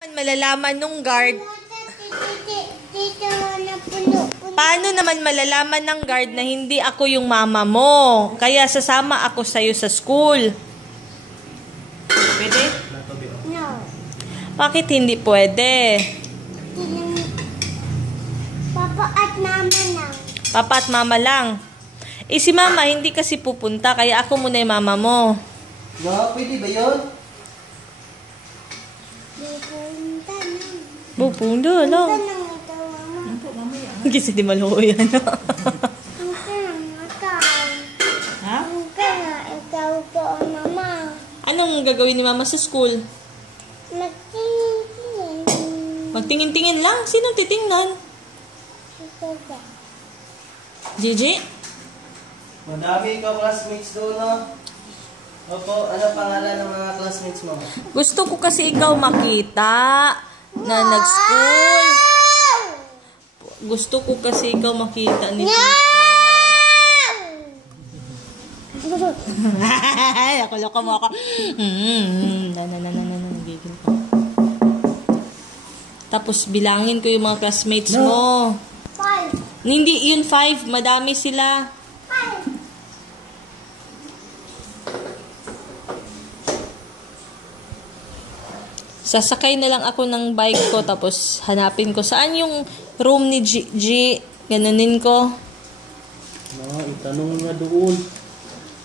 Malalaman nung guard. Paano naman malalaman ng guard na hindi ako yung mama mo? Kaya sasama ako sa'yo sa school. Pwede? No. Bakit hindi pwede? Papa at mama lang. Papa at mama lang. Eh si mama hindi kasi pupunta, kaya ako muna yung mama mo. No, pwede ba yun? Pupunta na. Pupunta lang. Punta na ikaw, mama. Kasi di maloko yan. Punta na ikaw. Ha? Punta na ikaw po, mama. Anong gagawin ni mama sa school? Magtingin. Magtingin-tingin lang. Sinong titingnan? Ikaw ba? Gigi? Madami ikaw classmates doon, no? Opo, ano pangalan ng mga classmates mo? Gusto ko kasi ikaw makita na nag-school. Gusto ko kasi ikaw makita ni Tita. Ako mo ako. Nagigil ko. Tapos bilangin ko yung mga classmates mo. 5. Hindi, yun 5. Madami sila. 5. Sasakay na lang ako ng bike ko tapos hanapin ko saan yung room ni G. Ganunin ko. No, itanong nga doon.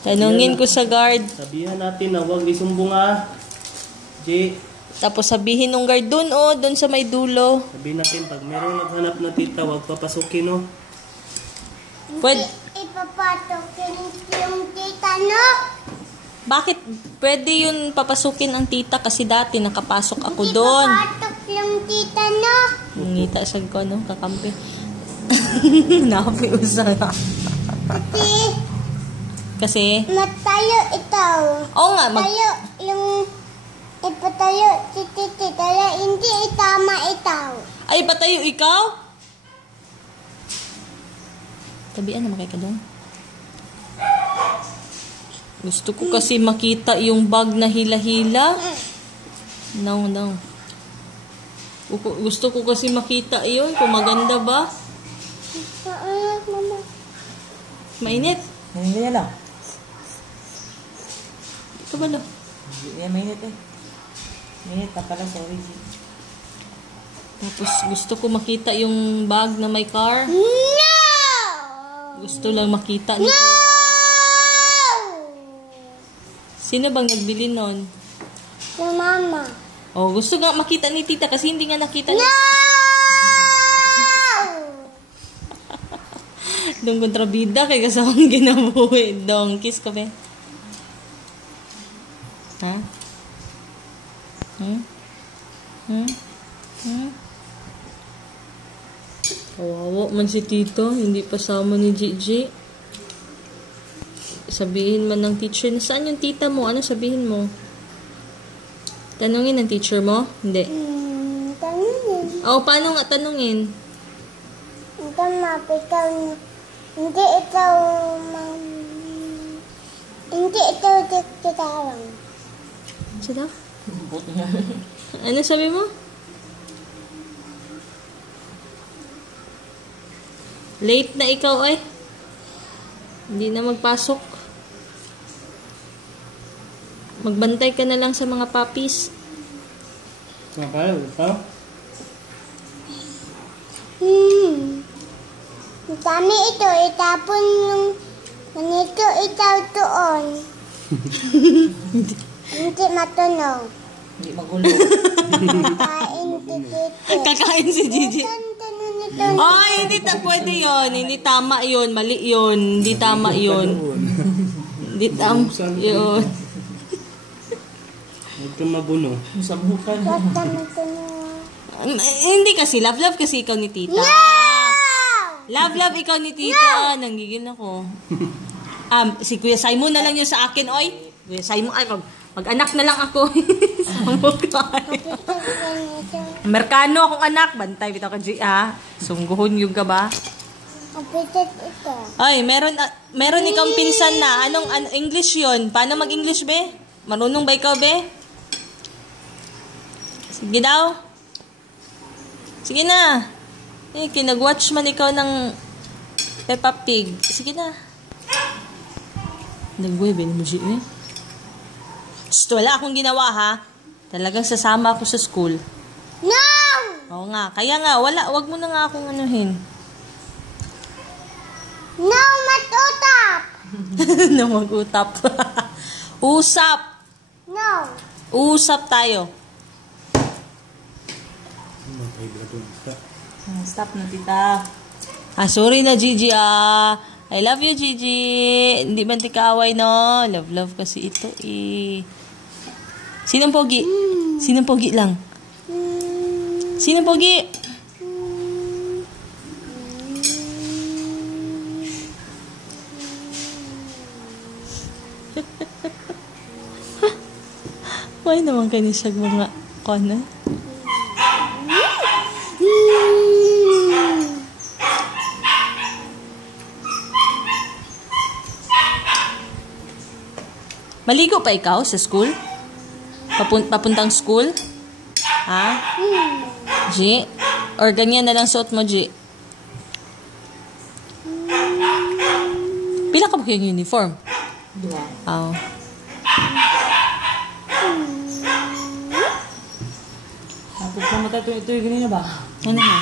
Tanungin ko sa guard. Sabihan natin na huwag isumbong J. Tapos sabihin ng guard dun sa may dulo. Sabihin natin pag merong naghanap na tita, huwag papasukin, no? Pwede. Ipapatok yung tita, no? Bakit pwede yun papasukin ang tita kasi dati nakapasok ako doon. Ipapatok yung tita, no? Ngita sa ko, no? Kakampi. Nakapiusa na. Kasi? Matayo itaw. Oo nga. Tayo yung ipatayo si titi. Tayo hindi itama itaw. Ay, patayo ikaw? Tabian naman kay ka doon. Gusto ko kasi makita yung bag na hila-hila. No. Gusto ko kasi makita yun. Kung maganda ba. Mama. Mainit. Mainit yan lang. Ito ba lo? Yan, mainit eh. Mainit na pala, sorry. Tapos gusto ko makita yung bag na may car. No! Gusto lang makita ni No! Sino bang nagbili nun? Yung mama. Oh, gusto nga makita ni tita kasi hindi nga nakita ni... No! Dong kontrabida kay kasamang ginabuhi. Dong, kiss ko be. Ha? Kawawa man si tito. Hindi pa sama ni Gigi. Sabihin man ng teacher, nasaan yung tita mo? Ano sabihin mo? Tanungin ng teacher mo? Hindi. Tanungin. Oh, paano nga tanungin? Ito mapitaw na. Hindi ikaw hindi ikaw titawan. Sino? Ano sabi mo? Late na ikaw ay. Hindi na magpasok. Magbantay ka na lang sa mga puppies. Okay, ito? Dami ito, itapon yung ganito itaw doon. Hindi matunog. Hindi magulo. Kain dito. Kakain si Gigi. Ay, hindi pwede yun. Hindi tama yun. Mali yun. Hindi tama yun. Hindi tama yun. Huwag kang mabuno. Sabukan. Basta matunog. Hindi kasi. Love kasi ikaw ni tita. Love ikaw ni tita. Nanggigil ako. Si Kuya Simon na lang yun sa akin, oy. Kuya Simon, ay, mag-anak na lang ako. Amerikano akong anak. Bantay, bitaw ka, G, ha? Sungguhon yung ka ba? Kapitat ito. Ay, meron ikaw pinsan na. Anong English yun? Paano mag-English, be? Marunong ba ikaw, be? Sige daw. Sige na. Eh, kinag-watch man ikaw ng Peppa Pig. Sige na. Nagbuhay, binumuji eh. Shh, wala akong ginawa ha. Talagang sasama ako sa school. No! Oo nga. Kaya nga, wag mo na nga akong anuhin. No, matutap! Na mag-utap. Usap. No. Usap tayo. Stop na, tita. Sorry na, Gigi, I love you, Gigi. Hindi man ti kaaway, no? Love kasi ito, eh. Sinong pogi? Sinong pogi lang? Sinong pogi? Why naman kayo siya mga kona? Maligo pa ikaw sa school? Papuntang school? Ha? G? Or ganyan na lang suot mo, G? Pila ka ba yung uniform? Dua. Oh. Tapos na mata ito yung ganyan ba? Ano ha?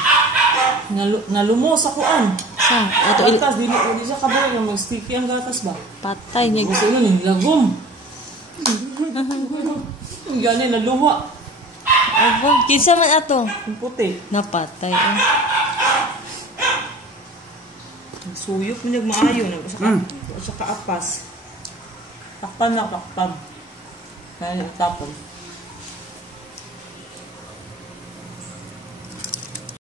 Nalumos ako an. Saan? Ito, Gatas, di siya kabala yung mag-sticky ang gatas ba? patay niya. Gusto yun, yung lagom. Yung ganyan, naluwa. Kinsa man ato? Yung puti. Napatay. Suyok mo nagmaayo. Sa kaapas. Takpan na, takpan. Kaya tapon.